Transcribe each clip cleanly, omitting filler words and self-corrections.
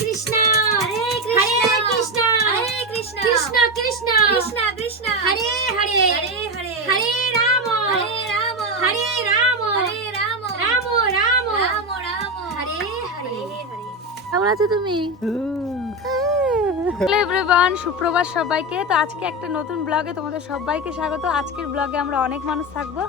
কৃষ্ণ হরে কৃষ্ণ হরে কৃষ্ণ কৃষ্ণ কৃষ্ণ কৃষ্ণ কৃষ্ণ হরে হরে হরে হরে হরে রাম হরে রাম হরে রাম হরে রাম রাম রাম রাম রাম হরে হরে হরে কেমন আছো তুমি? হ্যালো এভরিওয়ান, সুপ্রভাত সবাইকে। তো আজকে একটা নতুন ব্লগে তোমাদের সবাইকে স্বাগত। আজকের ব্লগে আমরা অনেক মানুষ থাকবো।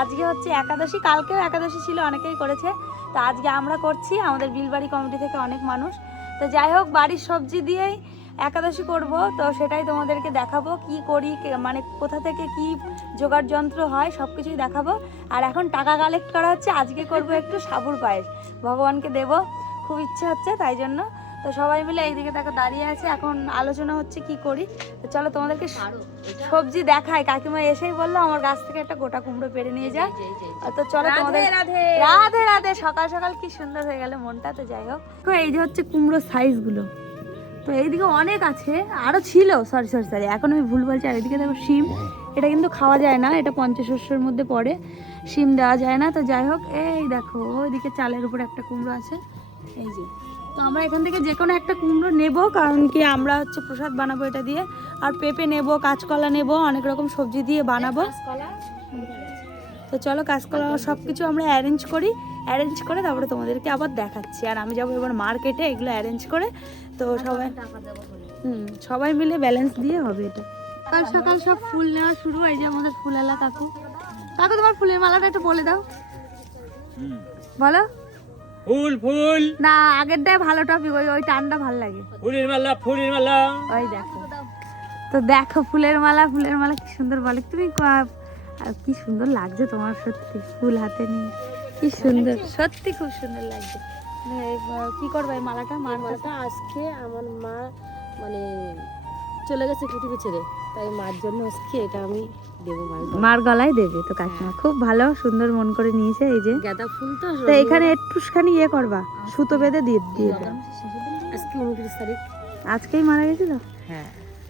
আজকে হচ্ছে একাদশী, কালকেও একাদশী ছিল, অনেকেই করেছে। তো আজকে আমরা করছি, আমাদের বিলবাড়ি কমিটি থেকে অনেক মানুষ। তো যাই হোক, বাড়ির সবজি দিয়েই একাদশী করব। তো সেটাই তোমাদেরকে দেখাবো, কি করি, মানে কোথা থেকে কি জোগাড় যন্ত্র হয় সব কিছুই দেখাবো। আর এখন টাকা কালেক্ট করা হচ্ছে। আজকে করব একটু সাবুর পায়েস, ভগবানকে দেব, খুব ইচ্ছে হচ্ছে তাই জন্য। তো সবাই মিলে এইদিকে দেখো দাঁড়িয়ে আছে, এখন আলোচনা হচ্ছে কি করি। তো চলো তোমাদেরকে সবজি দেখাই। কাকিমা এসেই বললো আমার গাছ থেকে একটা গোটা কুমড়ো পেড়ে নিয়ে যা। তো চলো তোমাদের রাধে রাধে। সকাল সকাল কি সুন্দর হয়ে গেল মনটা। তো যাই হোক, তো এই যে হচ্ছে কুমড়োর সাইজগুলো। তো এইদিকে অনেক আছে, আরো ছিল, সরি সরি সরি এখন আমি ভুল বলছি। আর এইদিকে দেখো শিম, এটা কিন্তু খাওয়া যায় না, এটা পঞ্চশস্যের মধ্যে পড়ে, শিম দেওয়া যায় না। তো যাই হোক, এই দেখো ওইদিকে চালের উপরে একটা কুমড়ো আছে, এই যে। তো আমরা এখান থেকে যে কোনো একটা কুমড়ো নেব, কারণ কি আমরা হচ্ছে প্রসাদ বানাবো এটা দিয়ে। আর পেঁপে নেব, কাঁচকলা নেব, অনেক রকম সবজি দিয়ে বানাবো। তো চলো কাঁচকলা সব কিছু আমরা অ্যারেঞ্জ করি, অ্যারেঞ্জ করে তারপরে তোমাদেরকে আবার দেখাচ্ছি। আর আমি যাবো এবার মার্কেটে এগুলো অ্যারেঞ্জ করে। তো সবাই মিলে ব্যালেন্স দিয়ে হবে এটা। সকাল সকাল সব ফুল নেওয়া শুরু। এই যে আমাদের ফুলওয়ালা কাকু। কাকু তোমার ফুলের মালাটা একটু বলে দাও। বলো। ফুল ফুল না, আগেরটাই ভালো টপিক, ওই টানটা ভালো লাগে। ফুলের মালা ফুলের মালা। ওই দেখো, তো দেখো ফুলের মালা, ফুলের মালা কি সুন্দর বলে তুমি। আর কি সুন্দর লাগছে তোমার, সত্যি ফুল হাতে নিয়ে কি সুন্দর, সত্যি খুব সুন্দর লাগছে। কি করবে এই মালাটা? মালাটা আজকে আমার মা মানে চলে গেছে পৃথিবী ছেড়ে, তাই মার জন্য আজকে এটা আমি দেবো মার গলায় দেবে। তো কাকিমা খুব ভালো সুন্দর মন করে নিয়েছে। এই যে গাঁদা ফুল। তো তো এখানে একটুখানি ইয়ে করবা, সুতো বেঁধে দিয়ে দাও। আজকে 29 তারিখ, আজকেই মারা গেছিল। হ্যাঁ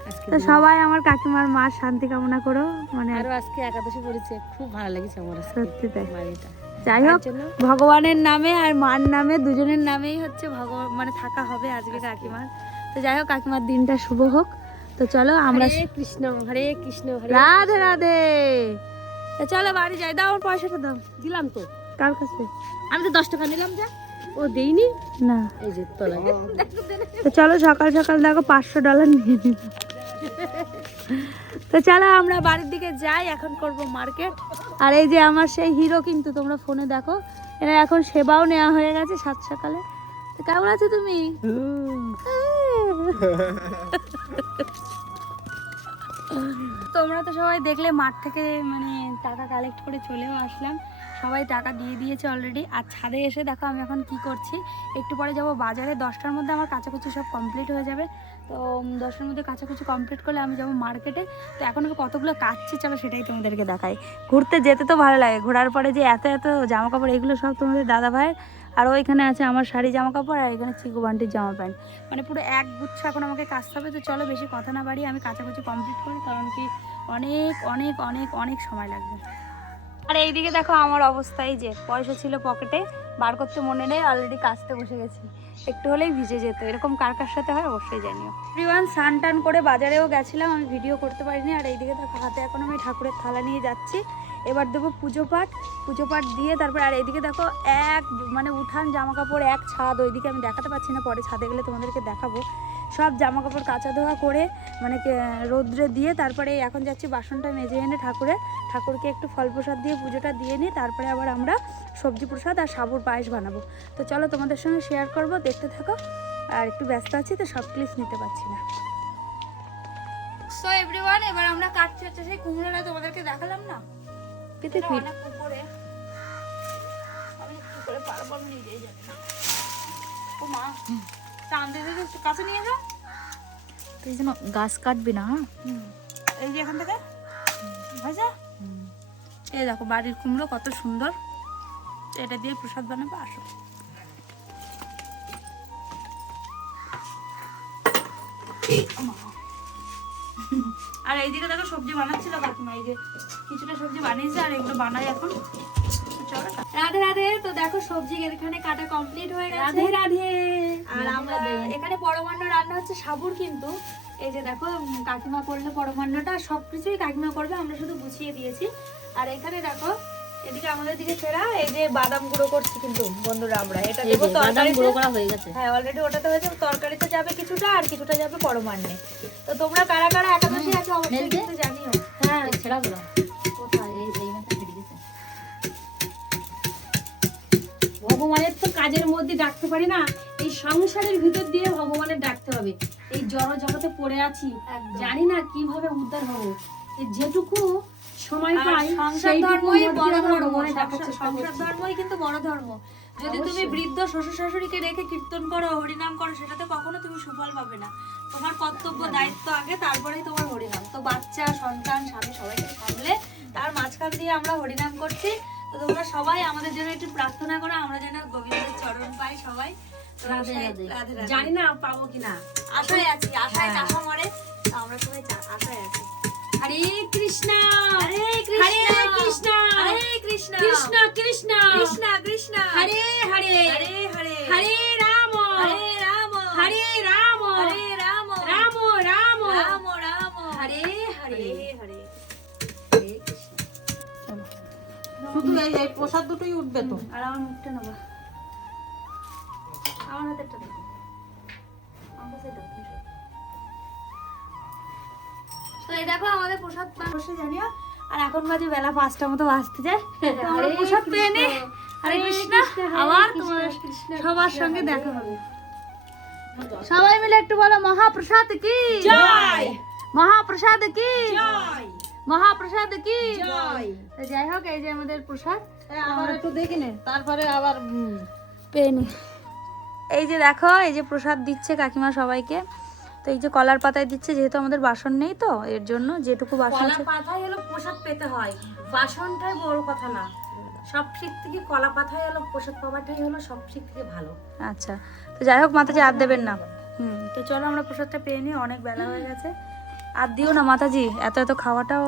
আজকে। তো সবাই আমার কাকিমার মার শান্তি কামনা করো। মানে আরো আজকে একাদশী পড়েছে, খুব ভালো লেগেছে আমার আজকে। সত্যি তাই। বাড়িটা যাই হোক, ভগবানের নামে আর মার নামে দুজনের নামেই হচ্ছে ভগবান মানে থাকা হবে আজকে কাকিমার। তো যাই হোক, কাকিমার দিনটা শুভ হোক। তো চলো আমরা হরে কৃষ্ণ হরে কৃষ্ণ হরে রাধে রাধে। তো চলো বাড়ি যাই। দাও আমার পয়সাটা দাও। দিলাম তো। কার কাছে? আমি তো 10 টাকা নিলাম, যা ও দেইনি। না, এই যে তলায়। তো চলো সকাল সকাল দেখো $500 নিয়ে নিল। তো চলো আমরা বাড়ির দিকে যাই, এখন করব মার্কেট। আর এই যে আমার সেই হিরো, কিন্তু তোমরা ফোনে দেখো, এরা এখন সেবাও নেওয়া হয়ে গেছে সাত সকালে। তো কেমন আছো তুমি? তোমরা তো সবাই দেখলে মাঠ থেকে মানে টাকা কালেক্ট করে চলেও আসলাম। সবাই টাকা দিয়ে দিয়েছে অলরেডি। আর ছাদে এসে দেখো আমি এখন কি করছি। একটু পরে যাব বাজারে, 10টার মধ্যে আমার কাচাকুচি সব কমপ্লিট হয়ে যাবে। তো 10টার মধ্যে কাচাকুচি কমপ্লিট করলে আমি যাব মার্কেটে। তো এখন আমি কতগুলো কাচ্ছি, চলো সেটাই তোমাদেরকে দেখাই। ঘুরতে যেতে তো ভালো লাগে, ঘোরার পরে যে এত এত জামা কাপড়, এগুলো সব তোমাদের দাদা ভাইয়ের। আর ওইখানে আছে আমার শাড়ি জামা কাপড়, আর এখানে চিকু বান্টির জামা প্যান্ট, মানে পুরো এক গুচ্ছ এখন আমাকে কাচতে হবে। তো চলো বেশি কথা না বাড়িয়ে আমি কাচাকুচি কমপ্লিট করি, কারণ কি অনেক অনেক অনেক অনেক সময় লাগবে। আর এইদিকে দেখো আমার অবস্থা, এই যে পয়সা ছিল পকেটে, বার করতে মনে নেই, অলরেডি কাচতে বসে গেছি। একটু হলেই ভিজে যেত, এরকম কার কার সাথে হয় অবশ্যই জানিও। এভরিওয়ান, স্নান টান করে বাজারেও গেছিলাম, আমি ভিডিও করতে পারিনি। আর এইদিকে দেখো হাতে এখন আমি ঠাকুরের থালা নিয়ে যাচ্ছি। এবার দেবো পুজো পাঠ দিয়ে তারপর। আর এইদিকে দেখো এক মানে উঠান জামা কাপড়, এক ছাদ, ওইদিকে আমি দেখাতে পাচ্ছি না, পরে ছাদে গেলে তোমাদেরকে দেখাবো। সব জামা কাপড় কাচা ধোয়া করে মানে রোদ্রে দিয়ে তারপরে এখন যাচ্ছি বাসনটা মেজে এনে ঠাকুরকে একটু ফল প্রসাদ দিয়ে পুজোটা দিয়ে নিই। তারপরে আবার আমরা সবজি প্রসাদ আর সাবুর পায়েস বানাবো। তো চলো তোমাদের সঙ্গে শেয়ার করব, দেখতে থাকো। আর একটু ব্যস্ত আছি তো সব ক্লিপ নিতে পারছি না। সো এভরিওয়ান, এবার আমরা কাটছি হচ্ছে সেই কুমড়োটা, তোমাদেরকে দেখালাম না, অনেক উপরে, আমি কি করে পারবো আমি নিজেই জানি না। ও মা, টান দিতে কাছে নিয়ে যাও, তুই যেন গাছ কাটবি না। এই যে এখান থেকে ভাজা। এই দেখো বাড়ির কুমড়ো কত সুন্দর, এটা দিয়ে প্রসাদ বানাবো, আসো। আর এইদিকে দেখো সবজি বানাচ্ছিল কাকিমা, এই যে কিছুটা সবজি বানিয়েছে আর এগুলো বানাই এখন। চলো রাধে রাধে। তো দেখো সবজি এখানে কাটা কমপ্লিট হয়ে গেছে। রাধে রাধে। আর আমরা এখানে পরমান্ন রান্না হচ্ছে সাবুর, কিন্তু এই যে দেখো কাকিমা করলে পরমান্নটা, সবকিছুই কাকিমা করবে, আমরা শুধু গুছিয়ে দিয়েছি। আর এখানে দেখো এদিকে আমাদের দিকে ফেরা এই যে বাদাম গুঁড়ো করছি কিন্তু বন্ধুরা আমরা, এটা এই দেবো যে বাদাম তরকারিতে। গুঁড়ো করা হয়ে গেছে। হ্যাঁ অলরেডি ওটাতে হয়েছে, তরকারিতে যাবে কিছুটা আর কিছুটা যাবে পরমান্নে। তো তোমরা কারা কারা একাদশী আছে অবশ্যই মেলতে? কিন্তু জানিও। হ্যাঁ ছেড়া গুলো কোথায়? এই মাথা ফেটে গেছে। ভগবানের তো কাজের মধ্যে ডাকতে পারি না, এই সংসারের ভিতর দিয়ে ভগবানের ডাকতে হবে। এই জড় জগতে পড়ে আছি, একদম। জানি না কিভাবে উদ্ধার হবো। এই যেটুকু সময় আর পাই সংসার সেইটুকু ধর্মই মধ্যে বড় আমরা ধর্ম, ভগবানের ডাকার চেষ্টা সংসার করছি। ধর্মই কিন্তু বড় ধর্ম। যদি তুমি অবশ্যই। বৃদ্ধ শ্বশুর শাশুড়িকে রেখে কীর্তন করো, হরিনাম করো, সেটাতে কখনো তুমি সুফল পাবে না। তোমার কর্তব্য দায়িত্ব আগে, তারপরেই তোমার হরিনাম। তো বাচ্চা সন্তান স্বামী সবাইকে সামলে তার মাঝখান দিয়ে আমরা হরিনাম করছি। তো তোমরা সবাই আমাদের জন্য একটু প্রার্থনা করো, আমরা যেন গোবিন্দের চরণ পাই সবাই। তো রাধে রাধে রাধে। রাধে। জানি না পাবো কিনা, আশায় আছি, আশায় হ্যাঁ। চাষা মরে, তো আমরা সবাই আশায় আছি। হরে কৃষ্ণ হরে হরে কৃষ্ণ হরে কৃষ্ণ কৃষ্ণ কৃষ্ণ কৃষ্ণ কৃষ্ণ হরে হরে হরে হরে হরে রাম হরে রাম হরে রাম হরে রাম রাম রাম রাম রাম হরে হরে হরে হরে। শুধু এই প্রসাদ দুটোই উঠবে তো। আর আমার মুখটা নেবা, আমার হাতেরটা দেখো, আমার কাছে দাও। তো এই দেখো আমাদের প্রসাদ বসে জানিও। আর এখন বাজে বেলা 5টা মতো বাজতে যায়, তো আমরা হরে প্রসাদ পেয়ে নি। কৃষ্ণ, হরে কৃষ্ণ। হরে আবার কৃষ্ণ, তোমাদের কৃষ্ণ সবার কৃষ্ণ, সঙ্গে হরে দেখা হরে। হবে। সবাই মিলে একটু বলো মহাপ্রসাদ কি জয় মহাপ্রসাদ কি জয় মহাপ্রসাদ কি জয়। তো যাই হোক এই যে আমাদের প্রসাদ আবার একটু দেখি নে, তারপরে আবার পেয়ে নি। এই যে দেখো এই যে প্রসাদ দিচ্ছে কাকিমা সবাইকে। তো এই যে কলার পাতায় দিচ্ছে, যেহেতু আমাদের বাসন নেই তো এর জন্য যেটুকু বাসন কলা আছে। পাতায় হলো প্রসাদ পেতে হয়, বাসনটাই বড় কথা না। সব ঠিক থেকে কলা পাতায় হলো প্রসাদ পাওয়াটাই হলো সব ঠিক থেকে ভালো। আচ্ছা তো যাই হোক মাতাজি আর দেবেন না। তো চলো আমরা প্রসাদটা পেয়ে নিই, অনেক বেলা হয়ে গেছে। আর দিও না মাতাজি, এত এত খাওয়াটাও